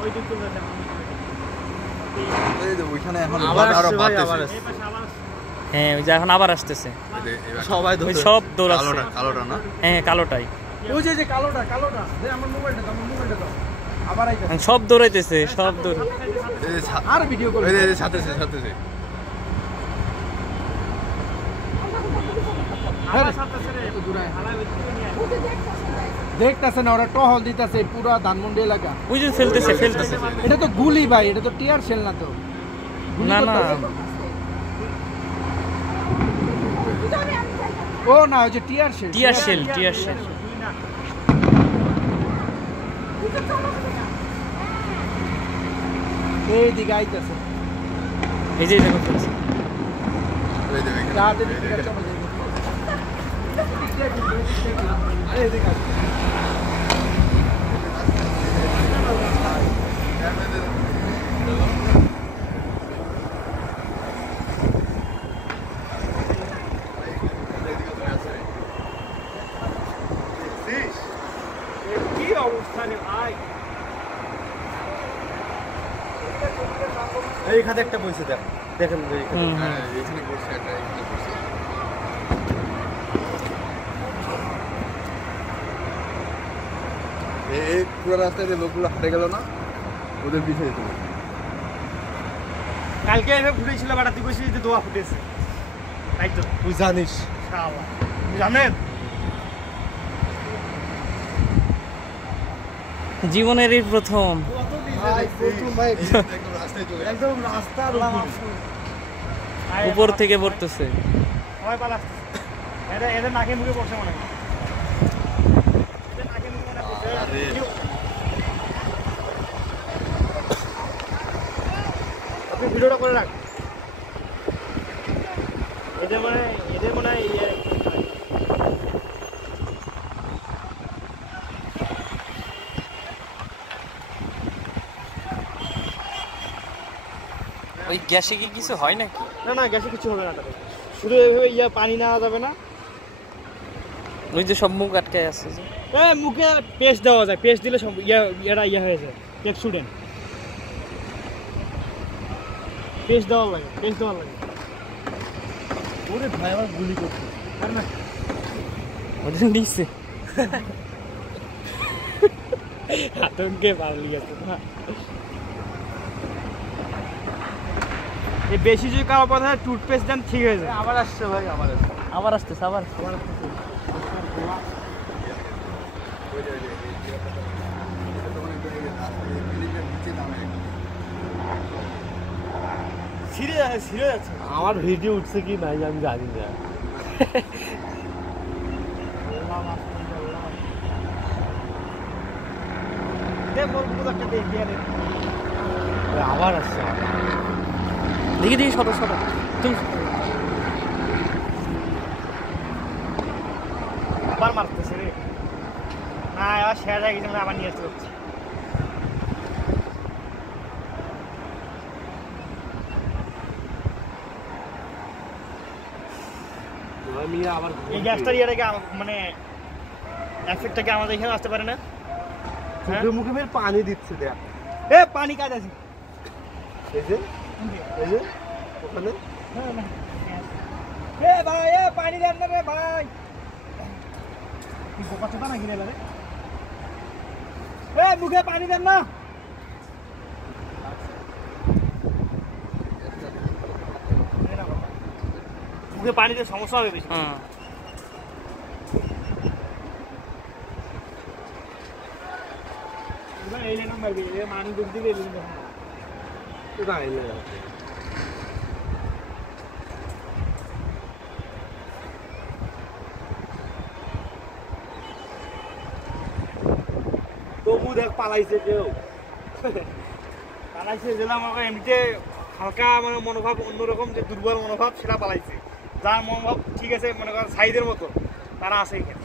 ওই দিক চলে যাচ্ছে এই যে ওইখানে এখন আবার আরো আসছে ভাই, বাড়তেছে। আবার এই পাশে আবার হ্যাঁ ওই যে এখন আবার আসতেছে সবাই ওই সব দৌড়াচ্ছে কালোটা না হ্যাঁ কালোটাই ওই যে কালোটা দে আমার মোবাইলটা দাও আবার আইতাছে সব দৌড়াইতেছে সব দৌড় এই যে আর ভিডিও কল এই যে সাথে সাথে আবার সাথে রে দূরায় হালাই ওইদিকে নিয়ে দেখতাছে না ওরা টহল দিতাছে পুরো ধানমন্ডি এলাকা ওই যে ফেলতেছে এটা তো গুলি ভাই, এটা তো টিয়ার শেল না তো গুলি না না করতেছে। ও না ওই যে টিয়ার শেল টিয়ার শেল দুই না এইদিকে আইতাছে এই যে দেখো ফেলছে এই যে ওইখানে। যাতে দিকে চলে যাবে এইদিকে কি অবস্থানে ভাই এই খাতে একটা বইছে দেখেন হুম হ্যাঁ, এখানে করছে একটা এখানে করছে এই পুরো রাস্তায় যে লোকগুলো হাঁটে গেল না ওদের পিছিয়ে যেতে হবে। কালকে এসে ফুটেছিল বাটা তুই কইছিস যে দোয়া ফুটেছে তাই তো তুই জানিস শালা জানেন জীবনের এই প্রথম ভাই প্রথম ভাই একদম রাস্তায় চলে গেছে। একদম রাস্তার উপর থেকে পড়তেছে সবাই পালাচ্ছে এদের নাকে মুখে পড়ছে মনে হয় এদের নাকে মুখে মনে হয় পড়ছে। আরে। আপনি ভিডিওটা করে রাখ এদের মনে হয় ইয়ে ওই গ্যাসে কি কিছু হয় নাকি না না গ্যাসে কিছু হবে না তাদের শুধু এইভাবে ইয়া পানি নেওয়া যাবে না ওই যে সব মুখ আটকে আছে যে মুখে পেস্ট দেওয়া যায় পেস্ট দিলে সব ইয়া হয়ে যায় স্টুডেন্ট পেস্ট দেওয়া লাগে ওরে ভাই আমার গুলি করছে আর না ওদের নিচে আতঙ্কে পাবলি আছে না এই বেশি যদি কারো কথা টুথপেস্ট দেন ঠিক হয়ে যায় আবার আসছে ভাই আবার আসতেছে ছিঁড়ে যাচ্ছে আমার ভিডিও উঠছে কি নাই আমি জানি না আবার আসছে দেখি শত তুমি আবার মারতেছে রে না এবার শেয়ার হয়ে গেছে আবার নিয়ে আসতে হচ্ছে আমি আবার এই গ্যাসটার ইয়েটাকে মানে এফেক্টটাকে আমাদের এখানে আসতে পারে না হ্যাঁ? মুখে মুখে ফের পানি দিচ্ছে দেখ এ পানি কাজ আছে এই যে ওখানে এ ভাই এ পানি দেন না রে ভাই কি বোকা চোদা নাকি রে রে এ মুখে পানি দেন না মুখে পানিতে সমস্যা হবে বেশি হুম এবার এই লেন মারবি এ মানি দুধ দিবে এই লেন তবু দেখ পালাইছে কেউ পালাইছে দিলাম আমাকে এমনিতে হালকা মানে মনোভাব অন্যরকম যে দুর্বল মনোভাব সেটা পালাইছে যার মনোভাব ঠিক আছে মনে করেন সাইদের মতো তারা আছে এখানে